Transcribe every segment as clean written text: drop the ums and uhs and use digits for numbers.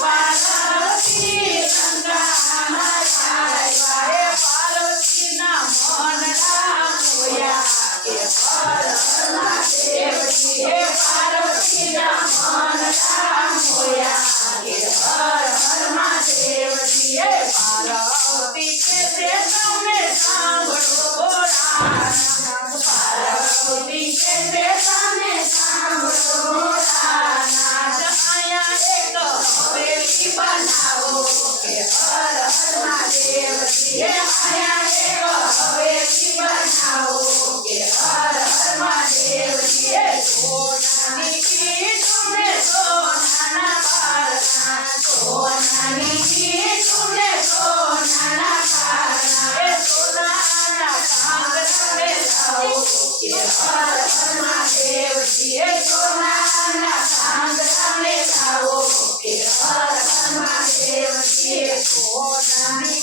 પાર્વતી ગંગામાં આવ્યા હે પાર્વતીના મનડા મોયા કે હર હર મહાદેવજી હે પાર્વતીના મનડા મોયા કે હર હર મહાદેવજી હે પાર્વતી કે તે તમે સાંભળો ભોળાનાથ પાર્વતી કે તે તમે સાંભળો ભોળાનાથ આયા એક હવેલી બનાવો કે હર હર મહાદેવજી હે આયા એક હવેલી બનાવો કે હર હર મહાદેવજી હે સોનાની કીધું ને સોનાના બારના સોનાની કીધું ને સોનાના બારના હે સોનાના કાંગરા લાવો કે હર હર મહાદેવજી હે સોનાના કાંગરા લાવો કે હર હર મહાદેવજી હે સોનાની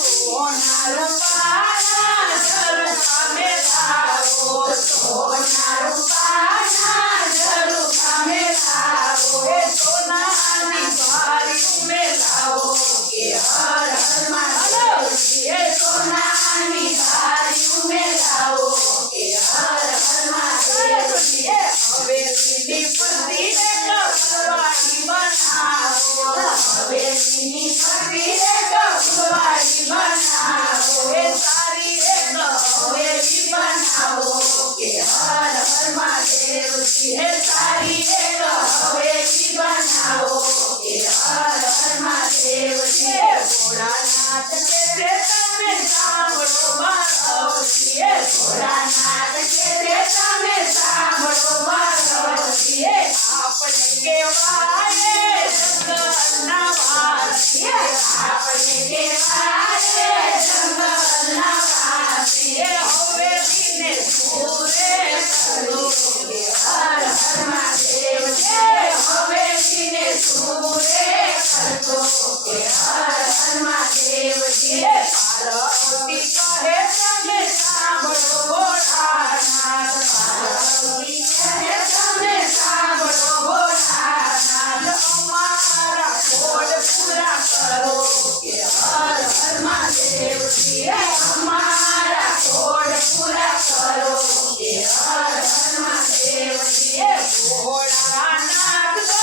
સોના રૂપાના ઝરૂખા મેલાવો સોના રૂપાના ઝરૂખા મેલાવો હે સોનાની ભારી મેલાવો કે હર હર મહાદેવજી હે સોનાની ભારી મેલાવો કે હર હર મહાદેવજી હે હવેલીની ફરતી કપડવાળી બનાવો હવેલીની ફરતી કપડવાળી બનાવો હે સારી એક હવેલી બનાવો કે હર હર મહાદેવજી હે સારી એક હવેલી બનાવો કે હર હર મહાદેવજી હે ભોળાનાથ કે તે તમે સાંભળો મારવતી હે ભોળાનાથ કે તે તમે સાંભળો મારવતી હે આપણે કેવાય જંગલના વાસી હે આપણે કેવાય જંગલના વાસી હે હવેલીને સુરે કરો કે હર હર મહાદેવજી હે હવેલીને સુરે કરતો કે હર હર મહાદેવજી હે પાર્વતી કહે તમે સાંભળો ભોળાનાથ પાર્વતી કહે તમે સાંભળો ભોળાનાથ અમારા કોડ પૂરા કરો કે હર હર મહાદેવજી હે અમારા કોડ પૂરા કરો કે હર હર મહાદેવજી હે ભોળાનાથ તો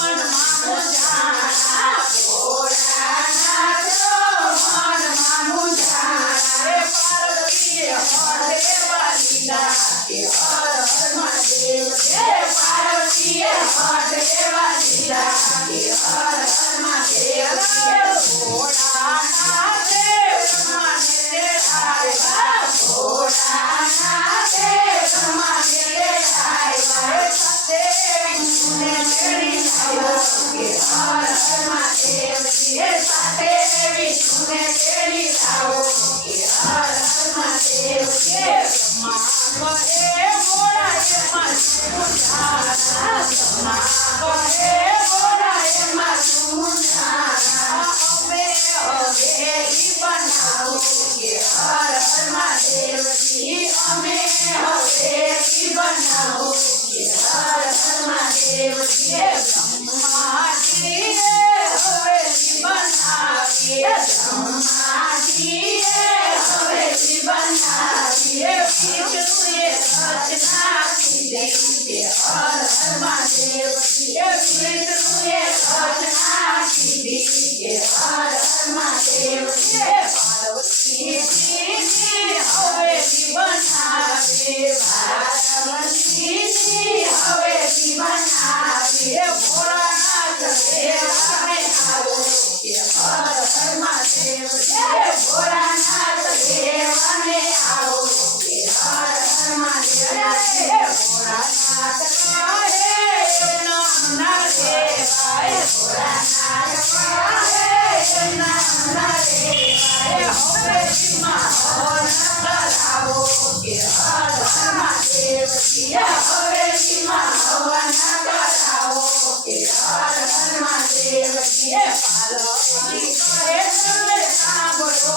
મનમાં મુંજાણા ભોળાનાથ તો મનમાં મુંજાણા હે પાર્વતીએ હઠેવા લીધા કે હર હર મહાદેવજી હે પાર્વતીએ હઠેવા લીધા કે હર હર મહાદેવજી હે ભોળાનાથે બ્રહ્માને તેડાવ્યા ભોળાનાથે બ્રહ્માને તેડાવ્યા હે સાથે વિષ્ણુને તેડી આવ્યો કે હર હર મહાદેવજી હે સાથે વિષ્ણુને તેડી આવો કે હર હર મહાદેવજી હે બ્રહ્મા કહે ભોળા એમાં શું જાણા બ્રહ્મા કહે ભોળા એમાં શું જાણા અમે હવેલી બનાવો કે હર હર મહાદેવજી અમે હવેલી બનાવો કે હર હર મહાદેવજી હે બ્રહ્માજી હવેલી બનાવી હે બ્રહ્માજી હવેલી બનાવી હે વિષ્ણુએ રચના કીધી કે હર હર મહાદેવજી હે વિષ્ણુએ રચના કીધી કે હર હર મહાદેવજી હે પાર્વતીજી હવેલી બનાવે પાર્વતીજી હવેલી બનાવી હે ભોળાનાથ દેવાને આવો કે હર હર મહાદેવજી હે ભોળાનાથ દેવાને આવો કે હર હર મહાદેવજી હે ભોળાનાથ કહે નામ ના દેવાય ભોળાનાથ કહે નામ ના દેવાય હવેલીમાં હવન કરાવો કે હર હર મહાદેવજી હે હવેલીમાં હવન કરાવો કે હર હર મહાદેવજી હે પાર્વતી કહે તમે સાંભળો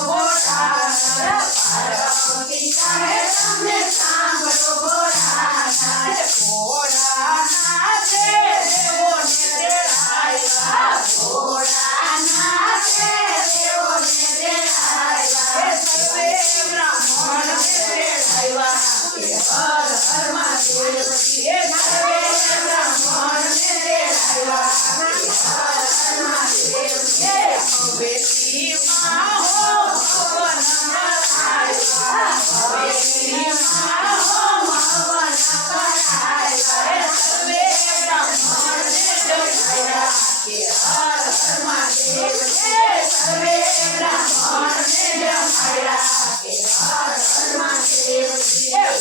હવેલીમાં હો હવન કરાવ્યા હવેલીમાં હો હવન કરાવ્યા સર્વે બ્રાહ્મણને જમાડ્યા કે હર હર મહાદેવ સર્વે બ્રાહ્મણને જમાડ્યા કે હર હર મહાદેવ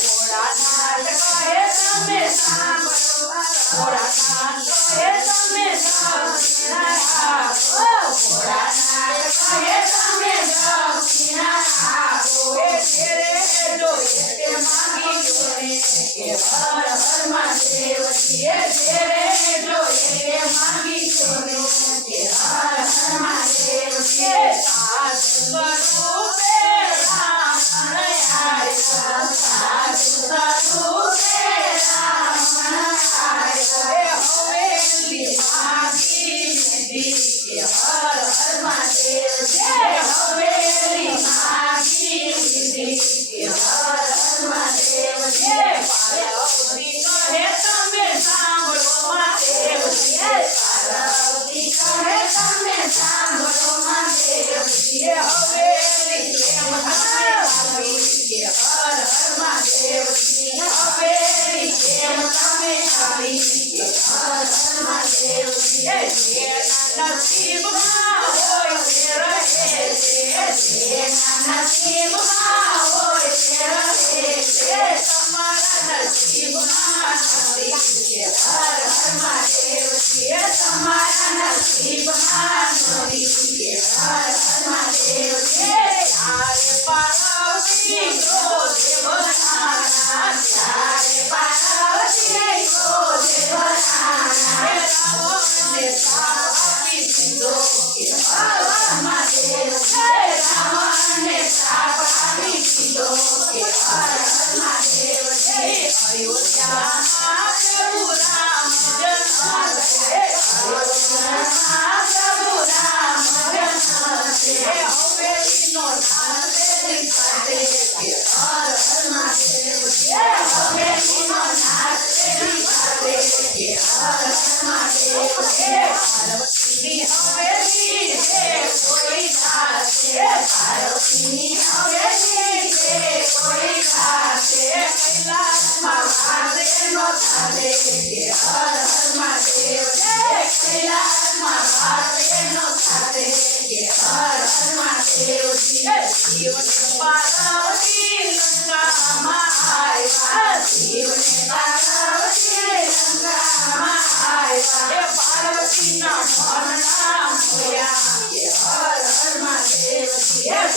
ભોળાનાથ કહે તમે સાંભળો ભોળાનાથ કહે તમે દક્ષિણા આપો ભોળાનાથ કહે તમે દક્ષિણા આપો ઘેરે જોઈએ તે માંગી જોને કે હર હર મહાદેવ ઘેરે જોઈએ તે માંગી જોને કે હર હર મહાદેવ સાધુ સ્વરૂપે રામણ આવ્યા સાધુ સ્વરૂપે રામણ આવ્યા હવેલી માગી લીધી કે હર હર મહાદેવ હવેલી માગી લીધી કે હર હર મહાદેવ પાર્વતી કહે તમે સાંભળો મહાદેવ પાર્વતી કહે તમે સાંભળો મહાદેવ હવેલી પ્રેમ આવી કે હર હર મહાદેવ હવેલી પ્રેમ તમે આવી કે હર હર મહાદેવ જેના નસીબમાં હોય તે રહે છે જેના નસીબમાં હોય તે રહે છે તમારા નસીબમાં નથી કે હર હર મહાદેવ તમારા નસીબમાં નથી કે હર હર મહાદેવ ત્યારે પાર્વતી ક્રોધે ભરાણા ત્યારે પાર્વતી ક્રોધે ભરાણા રાવણને શ્રાપ આપી દીધો કે હર હર મહાદેવ રાવણને શ્રાપ આપી દીધો કે હર હર મહાદેવ અયોધ્યામાં પ્રભુ રામ જન્મ થયે અયોધ્યામાં પ્રભુ રામ જન્મ થયે હવેલીનો નાથ પેલી પાસે કે હર હર મહાદેવ હવેલીનો નાથ પેલી પાસે કે હર હર મહાદેવ પાર્વતીની હવેલી છે કોઈ દાસે પાર્વતીની હવેલી છે કોઈ દાસે કૈલાસમાં વાસ એનો થાશે કે હર હર મહાદેવ કૈલાસમાં વાસ એનો થાશે કે હર હર મહાદેવ શિવને પાર્વતી લંકામાં આવ્યા શિવને પાર્વતી લંકામાં આવ્યા પાર્વતીના મનના મોયા કે હર હર મહાદેવ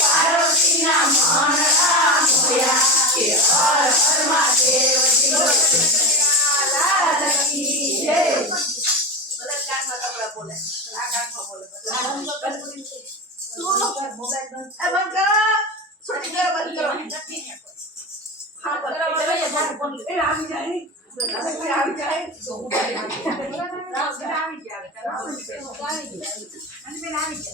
પાર્વતીના મનના મોયા કે હર હર મહાદેવ લાલ કી જય બધા કાનમાં કપડા બોલે આ કાનમાં બોલે તું મોબાઈલ બંધ બંધ કરો છોટી કરો બંધ કરો હા બંધ કરો એ આવી જાય આવી જાય તો હું આવી જાય